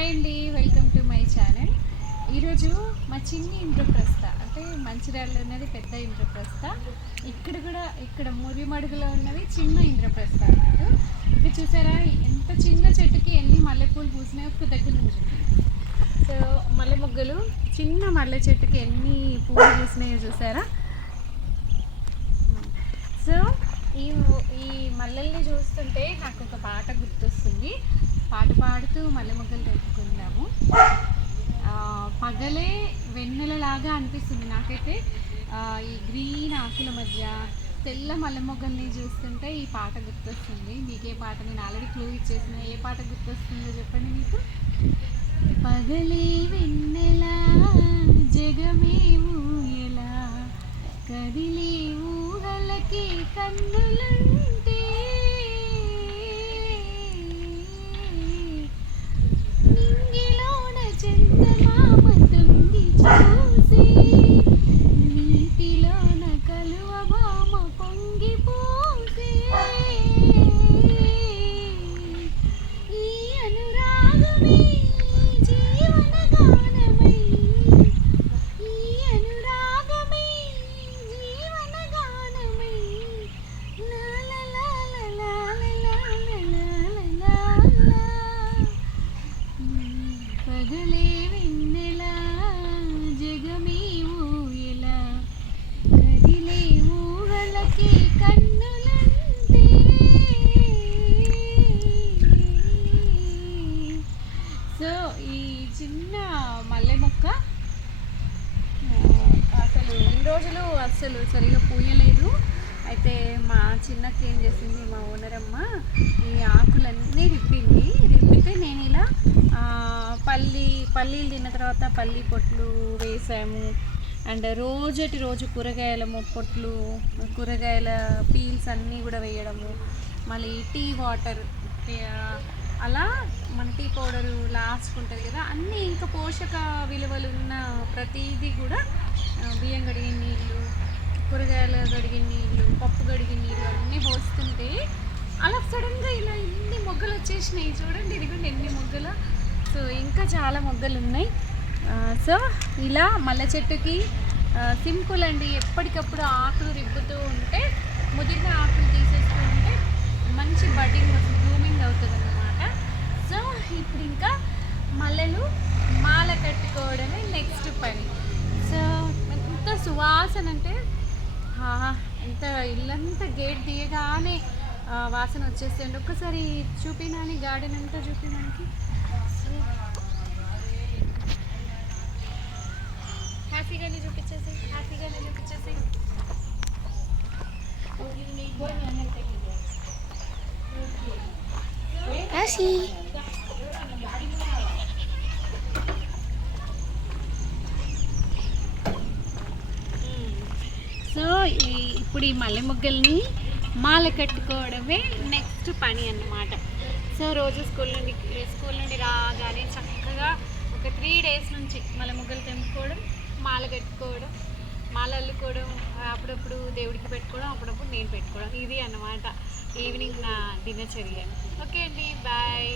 Hi అండి welcome to my channel. ఈరోజు మా చిన్ని ఇంద్రప్రస్థ అంటే మంచిర్యాలలో ఉన్నది పెద్ద ఇంద్రప్రస్థ ఇక్కడ కూడా ఇక్కడ మురిమడుగులో ఉన్నది చిన్న ఇంద్రప్రస్థ అన్నట్టు. ఇక్కడ చూసారా ఎంత చిన్న చెట్టుకి ఎన్ని మల్లెపూలు పూసినాయో ఒక దగ్గర నుంచి. సో మల్లె మొగ్గలు చిన్న మల్లె చెట్టుకి ఎన్ని పూలు పూసినాయో చూసారా? సో ఈ ఈ మల్లెల్ని చూస్తుంటే నాకు ఒక పాట గుర్తొస్తుంది. పాట పాడుతూ మల్లె మొగ్గలు పగలే వెన్నెలలాగా అనిపిస్తుంది. నాకైతే ఈ గ్రీన్ ఆకుల మధ్య తెల్ల మల్లెమొగ్గల్ని చూస్తుంటే ఈ పాట గుర్తొస్తుంది. మీకు ఏ పాట నేను ఆల్రెడీ క్లూ ఇచ్చేసిన ఏ పాట గుర్తొస్తుందో చెప్పండి మీకు? పగలే వెన్నెలా జగమే ఎలా కదిలే ఊహలకి కన్నులంటే పగలే వెన్నెలా జగమే ఊయలా. కదిలే ఊహలకి కన్నులంటే. సో ఈ చిన్న మల్లె మొక్క అసలు ఇన్ని రోజులు అసలు సరిగా పూయలేదు. అయితే మా చిన్నకి ఏం చేసింది మా ఓనర్ అమ్మ ఈ ఆకులన్నీ రిప్పింది. రిప్పితే నేను పల్లీలు తిన్న తర్వాత పల్లి పొట్లు వేసాము. అండ్ రోజటి రోజు కూరగాయల పొట్లు కూరగాయల పీల్స్ అన్నీ కూడా వేయడము. మళ్ళీ టీ వాటర్ అలా మన టీ పౌడరు లాస్ట్ ఉంటుంది కదా అన్నీ ఇంకా పోషక విలువలు ఉన్న ప్రతిదీ కూడా బియ్యం కడిగిన నీళ్ళు కూరగాయలు కడిగిన నీళ్ళు పప్పు కడిగిన నీళ్ళు అన్నీ పోస్తుంటే అలా సడన్గా ఇలా ఎన్ని మొగ్గలు వచ్చేసినాయి చూడండి ఇదిగోండి ఎన్ని మొగ్గలు. సో ఇంకా చాలా మొగ్గలు ఉన్నాయి. సో ఇలా మల్లె చెట్టుకి సింపుల్ అండి ఎప్పటికప్పుడు ఆకులు రిబ్బుతూ ఉంటే ముదిరిన ఆకులు తీసేస్తూ ఉంటే మంచి బడ్డింగ్ గ్రూమింగ్ అవుతుంది అన్నమాట సో ఇప్పుడు ఇంకా మల్లెలు మాల కట్టుకోవడమే నెక్స్ట్ పని. సో ఎంత సువాసన అంటే ఆహా, ఎంత ఇల్లంతా గేట్ తీయగానే వాసన వచ్చేస్తుంది. ఒక్కసారి చూపినాని గార్డెన్ అంతా చూపినానికి. హ్యాపీగానే చూపించేసి హ్యాపీగానే చూపించేసి. సో ఈ ఇప్పుడు ఈ మల్లె మొగ్గల్ని మాల కట్టుకోవడమే నెక్స్ట్ పని అన్నమాట సో రోజు స్కూల్ నుండి స్కూల్ నుండి రాగానే చక్కగా ఒక త్రీ డేస్ నుంచి మళ్ళీ ముగ్గులు తెంపుకోవడం మాల కట్టుకోవడం మాల అల్లుకోవడం అప్పుడప్పుడు దేవుడికి పెట్టుకోవడం అప్పుడప్పుడు నేను పెట్టుకోవడం. ఇది అన్నమాట ఈవినింగ్ నా దినచర్య. ఓకే అండి బాయ్.